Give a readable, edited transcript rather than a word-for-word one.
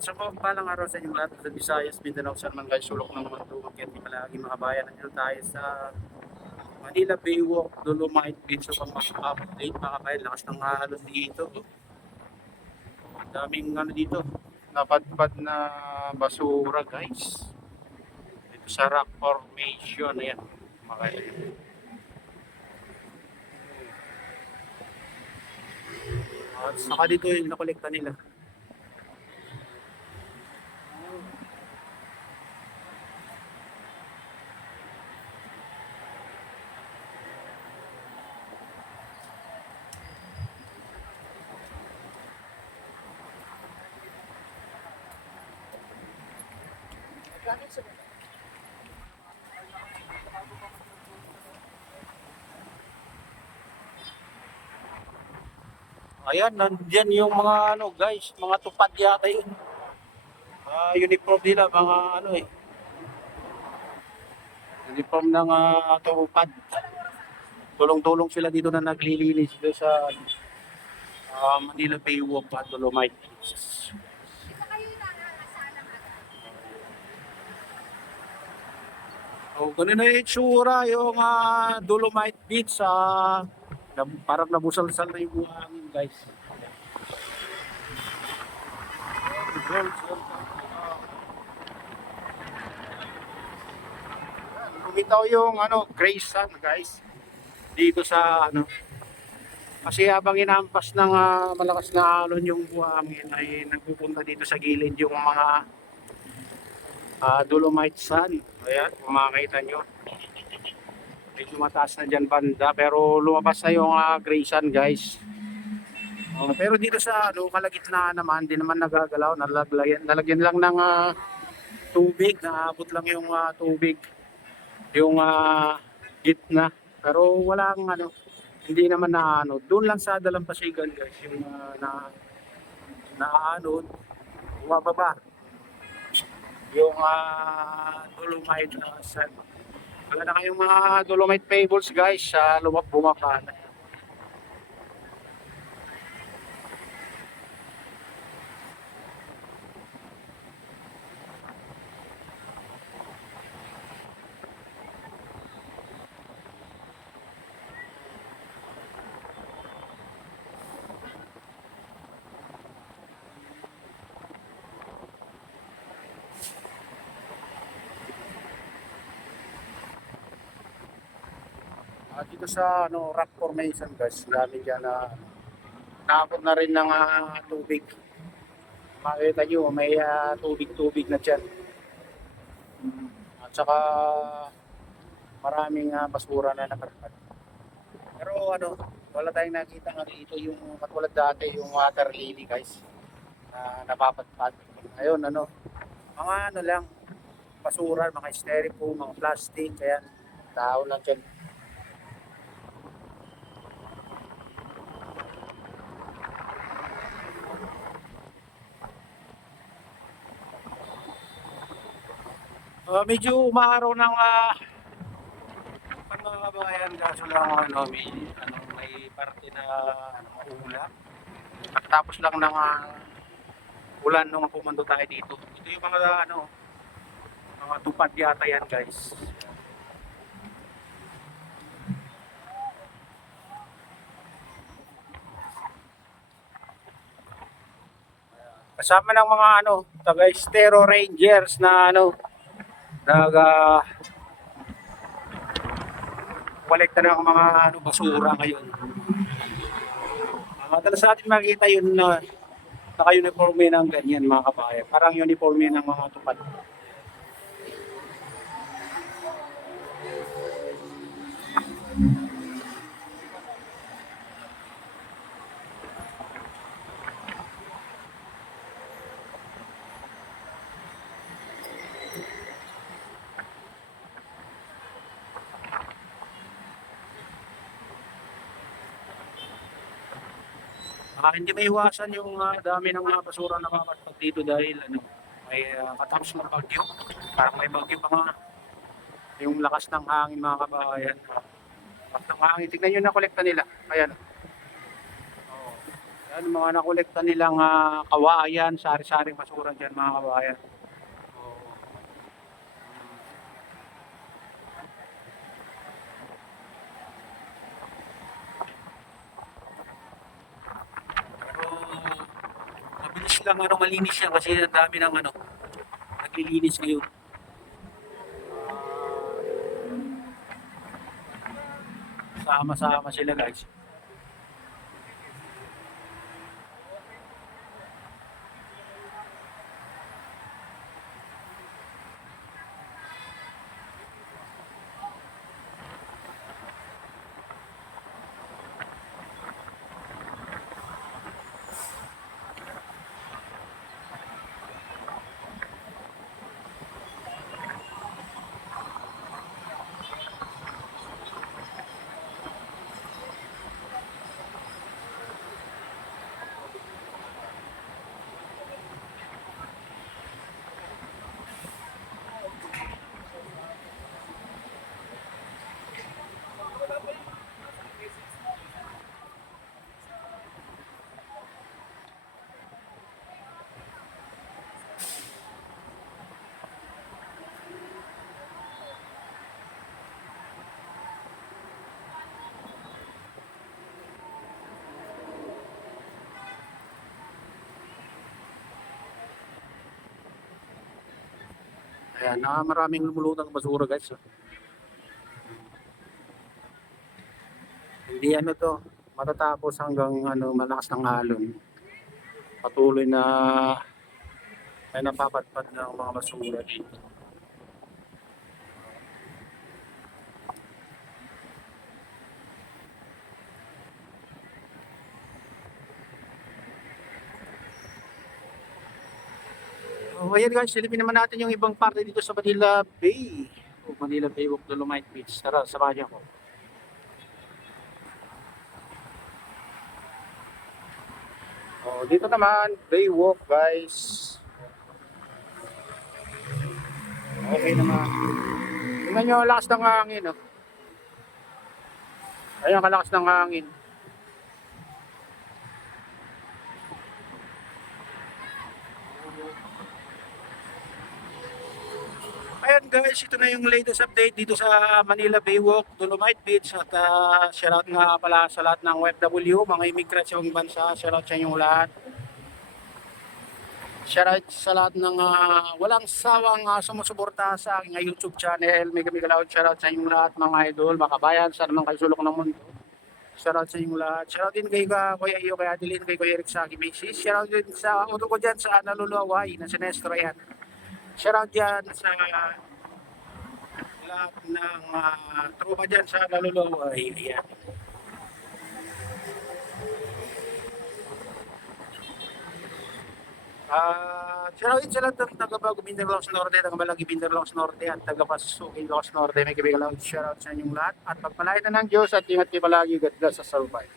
Sa mapagpalang araw sa inyong lahat sa Visayas, Mindanao, San man guys, sulok ng mundo, magkenti palagi mga bayan. Nandito tayo sa Manila Baywalk, Dolomite Beach. So pang update mga bayan, lakas ng alon dito. Ang daming ano dito, napadpad na basura guys. Dito sa rock formation, ayan mga bayan. At saka dito yung nakolekta nila. Ayan, nandyan yung mga ano guys, mga tupad yata yun. Uniform nila, mga ano eh, uniform ng tupad. Tulong-tulong sila dito na naglilinis dito sa Manila Baywalk at Dolomite Beach. So, ganun na yung itsura yung Dolomite Beach. Parang nabusal-sal na yung buhangin guys. Lumitaw yung ano, gray sun guys. Dito sa ano, kasi habang inampas ng malakas na alon yung buhangin ay nagpupunta dito sa gilid yung mga Dolomite Sun. Ayan, kung makakita nyo. Medyo mataas na dyan banda pero lumabas na yung gray sun guys. Pero dito sa ano, kalagitnaan naman, di naman nagagalaw. Nalagyan lang ng tubig. Naabot lang yung tubig. Yung gitna. Pero walang ano, hindi naman na ano. Doon lang sa Dalampasigan guys, yung na ano, bumababa. Yung Dolomite Sun. Wala na kayong mga Dolomite Pebbles guys sa bumaba na. Dito sa ano, rock formation guys, dami dyan na naabot na rin ng tubig. Makita nyo, may tubig-tubig na dyan. At saka maraming basura na nakarpad. Pero ano, wala tayong nakita nga dito yung katulad dati, yung water lily guys, na napapadpad. Ayun, ano, mga ano lang, basura, mga styrofoam, mga plastic, kaya tao lang dyan. Medyo umaaraw ng mga kabayan kaso lang ano, may parte na ano, maulap. Tapos lang ng ulan nung pumunta tayo dito. Ito yung mga ano, mga tupad yata yan guys. Kasama ng mga ano, taga Estero Rangers na ano, kolekta ng mga ano, basura ngayon. Madalas natin makita yun na naka-uniforme ng ganyan mga kabayan. Parang uniforme ng mga tupad. Hindi maiwasan yung dami ng mga basura na makakatpag dito dahil ano, may katapos ng bagyo. Parang may bagyo pa nga. Yung lakas ng hangin mga kabayan. Lakas ng hangin. Tignan nyo na kolekta nila. Ayan. Oh. Yan, mga nakolekta nilang kawayan, sari-saring basura dyan mga kawayan. Pero mabilis lang malinis yan kasi ang dami ng naglilinis ngayon. Sama-sama sila guys. Ayan, maraming lumulutang basura guys. Hindi to, matatapos hanggang malakas ng alon. Patuloy na ay napapatpad ng mga basura dito. Oh, ayan guys, silipin naman natin yung ibang parte dito sa Manila Bay. O Manila Bay Walk Dolomite Beach. Tara, samahan niyo ako. Oh, dito naman, Bay Walk guys. Okay naman. Tingnan nyo, lakas ng hangin. Oh. Ayan, kalakas ng hangin. Ayan guys, ito na yung latest update dito sa Manila Bay Walk, Dolomite Beach at shoutout nga pala sa lahat ng OFW, mga immigrant sa ibang bansa, shoutout sa inyong lahat. Shoutout sa lahat ng walang sawang sumusuporta sa aking YouTube channel. Mega loud shoutout sa inyong lahat mga idol, mga kabayan, sa naman kayo sulok ng mundo. Shoutout sa inyong lahat. Shoutout din kay Kuya Iyo, kay Adeline, kay Kuya Eric sa aking basis. Shoutout din sa uto ko dyan sa Naluluaway, na Sinestro yan. Shoutout dyan sa lahat ng tropa dyan sa Naluluaway. Ayan. Shoutout din sa lahat ng taga-Bago Binderlocks Norte, taga-Malagi Binderlocks Norte at taga-Pasukin Locks Norte. May kabilang shoutout sa inyong lahat. At pagpalain na ng Diyos at ingat kayo palagi. God bless sa survive.